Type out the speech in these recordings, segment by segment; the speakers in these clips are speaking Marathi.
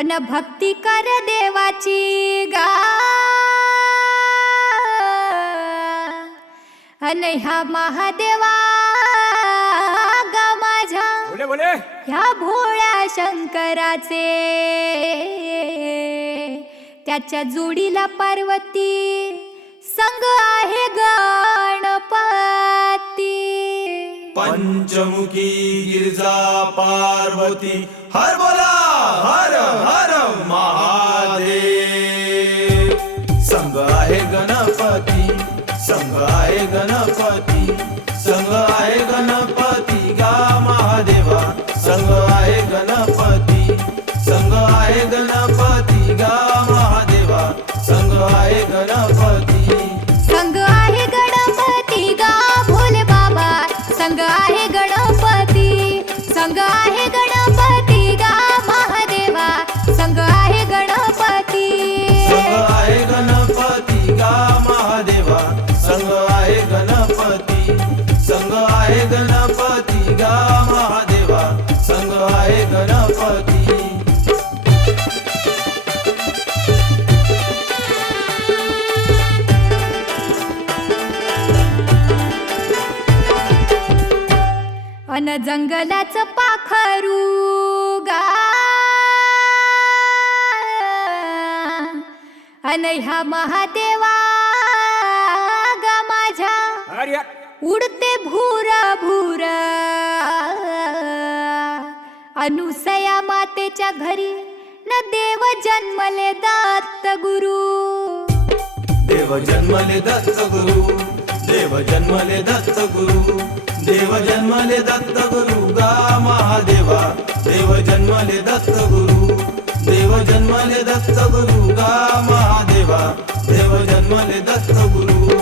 अन भक्ती कर देवाची गा अन ह्या महादेवा गा माझ्या बोले बोले ह्या भोळ्या शंकराचे त्याच्या जोडीला पार्वती संग आहे गणपती पंचमुखी गिरजा पार्वती हर बोला हर हर महादेव संग आहे गणपती संग आहे गणपती संग आहे गणपती गा महादेवा संग आहे गणपती संग आहे गणपती गा महादेवा संग आहे गणपती संग आहे गणपती गा भोले बाबा संग आहे गणपती संग आहे गणपती गा महादेवा संग आहे गणपती संग आहे गणपती गा महादेवा संग आहे गणपती संग आहे गणपती गा महादेवा संग आहे गणपती अन जंगलाचं पाखरू गा अन ह्या महादेवा गा माझ्या अरे यार उडते भूर भूर अनुसया मातेच्या घरी न देव जन्मले दत्त गुरु देव जन्मले दत्त गुरु देव जन्मले दत्त गुरु देव जन्मले दत्त गुरु गा महादेवा देव जन्मले दत्त गुरु देव जन्मले दत्त गुरु गा महादेवा देव जन्मले दत्त गुरु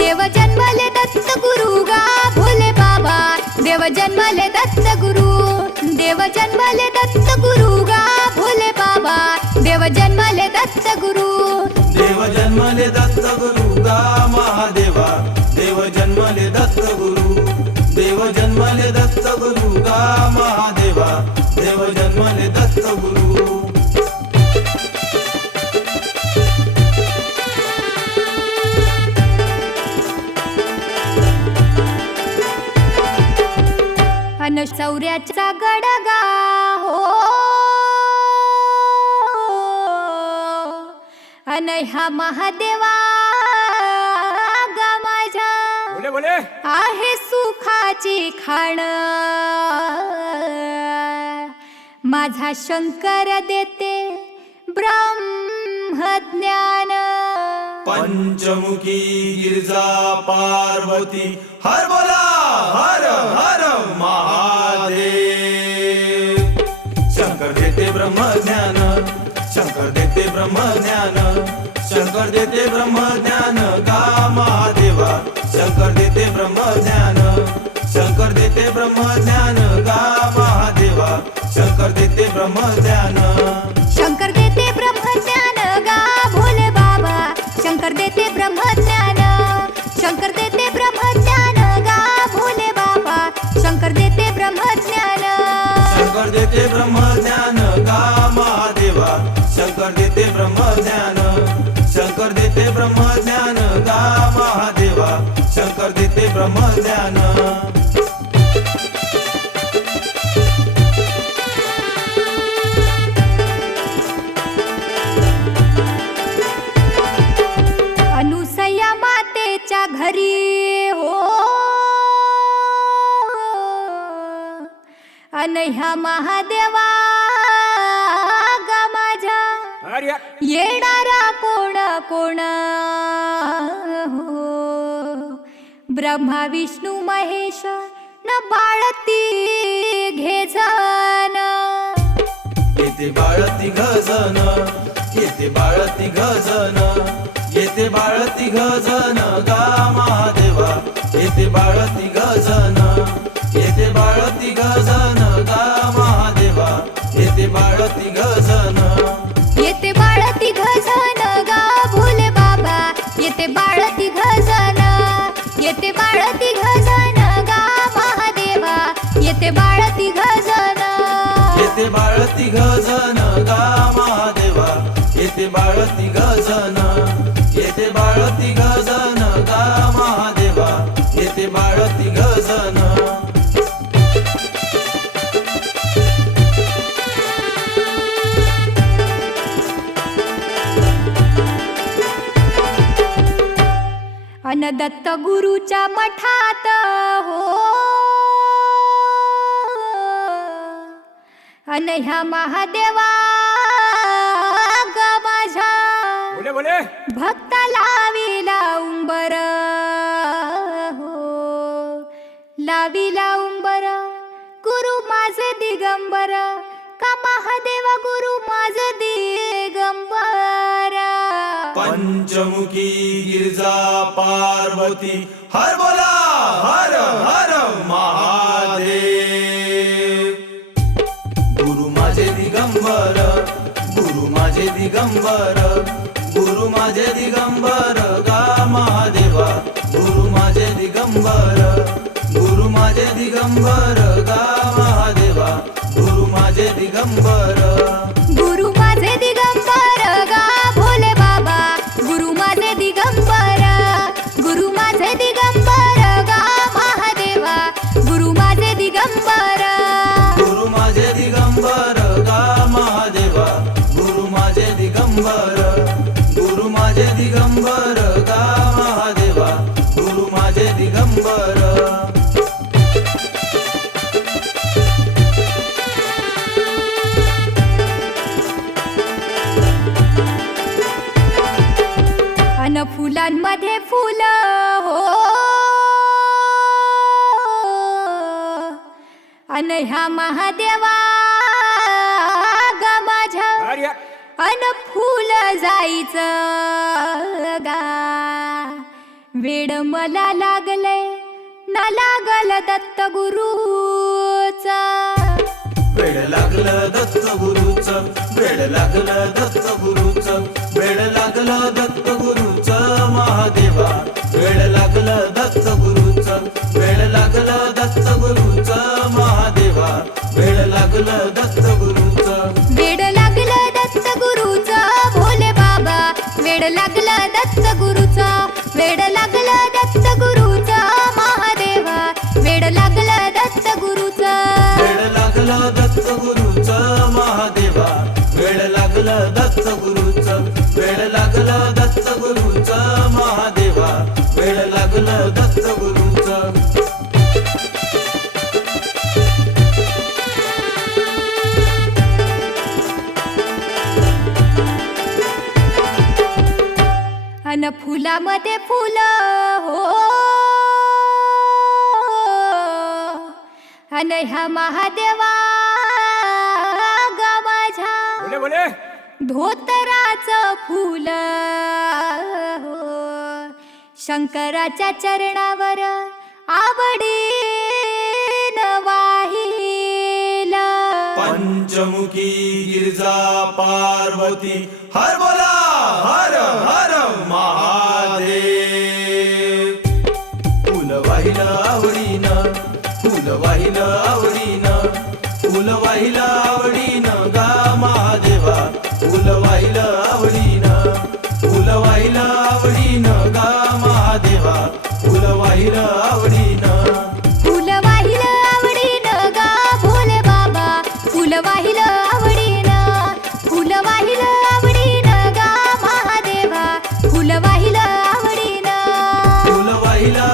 देव जन्मले दत्त गुरु गा भोले बाबा देव जन्मले दत्त गुरु देव जन्मले दत्त गुरु गा भोले बाबा देव जन्मले दत्त गुरु देव जन्मले दत्त गुरु गा महादेवा देव जन्मले दत्त गुरु देव जन्मले दत्त गुरु गा महादेवा देव जन्मले दत्त गुरु अन शौर्याचा गडगा हो अन ह्या महादेवा गा माझ्या बोले बोले आहे सुखाची खाण माझा शंकर देते ब्रह्मज्ञान पंचमुखी गिरजा पार्वती हर बोला हर हर महादेव शंकर देते ब्रह्मज्ञान शंकर देते ब्रह्मज्ञान शंकर देते ब्रह्मज्ञान गा महादेवा शंकर देते ब्रह्मज्ञान शंकर देते ब्रह्मज्ञान गा महादेवा शंकर देते ब्रह्मज्ञान शंकर देते ब्रह्मज्ञान गा भोले बाबा शंकर देते ब्रह्मज्ञान शंकर देते ब्रह्मज्ञान गा भोले बाबा शंकर देते ब्रह्मज्ञान शंकर देते ब्रह्मज्ञान गा महादेवा शंकर देते ब्रह्मज्ञान शंकर देते ब्रह्मज्ञान गा महादेवा शंकर देते ब्रह्मज्ञान अनुसया मातेच्या घरी हो अन ह्या महादेवा गा माझ्या अरे यार येणारा कोण कोण हो ब्रह्मा विष्णू महेश न बाळती घे जण येते बाळती गजन येते बाळती गजन येते बाळती गजन गा महादेवा येते बाळती गजन येते बाळती गजन गा महादेवा येते बाळती गजन येते बाळती गजन गा भोले बाबा येते बाळती गजन येते बाळती गजन गा महादेवा येते बाळती गजन येते बाळती गजन गा अन दत्त गुरुच्या मठात हो अन ह्या महादेवा ग माझ्या बोले बोले भक्त लाविला उंबर हो लाविला उंबर गुरु माझे दिगंबर का महादेवा गुरु माझे दिगंबर पंचमुखी गिरजा पार्वती हर बोला हर हर महादेव गुरु माझे दिगंबर गुरु माझे दिगंबर गुरु माझे दिगंबर गा महादेवा गुरु माझे दिगंबर गुरु माझे दिगंबर गा महादेवा गुरु माझे दिगंबर गुरु माझे दिगंबर गा भोले बाबा गुरु माझे दिगंबर गुरु माझे दिगंबर गा महादेवा गुरु माझे दिगंबर गुरु माझे दिगंबर गा महादेवा गुरु माझे दिगंबर गुरु माझे दिगंबर गा महादेवा गुरु माझे दिगंबर अन फुलांमध्ये फुल हो अन ह्या महादेवा ग माझ्या अरे अन फुल जायचं गा वेड मला लागले न लागल दत्त गुरुचा वेड लागलं दत्त गुरुच वेड लागलं दत्त गुरुच वेड लागलं दत्त गुरुच महादेवा वेड लागलं दत्त गुरुच वेड लागलं दत्त गुरुच महादेवा वेड लागलं दत्त गुरुच वेड लागलं दत्त गुरुचा भोले बाबा वेड लागलं दत्त गुरुचा वेड लागलं दत्त गुरुचा महादेवा वेड लागलं दत्त गुरुचा वेड लागलं दत्त गुरुच महादेवा वेड लागलं दत्त गुरुच वेड लागलं दत्त गुरुच महादेवा वेड लागलं दत्त गुरुच अन फुलामध्ये फुल हो अन ह्या महादेवा ग माझ्या बोले बोले धोतराचं फुल हो शंकराच्या चरणावर आवडीन वाहिल पंचमुखी गिरजा पार्वती हर बोला हर हर महादेव फुल वाहिलं आवडीनं फुल वाहिलं आवडीनं फुल वाहिलं आवडीनं गा महादेवा फुल वाहिलं आवडीनं फुल वाहिलं आवडीनं गा महादेवा फुल वाहिलं आवडीनं फुल वाहिलं आवडीनं गा भोले बाबा फुल वाहिलं आवडीनं फुल वाहिलं आवडीनं गा महादेवा फुल वाहिलं आवडीनं फुल वाहिलं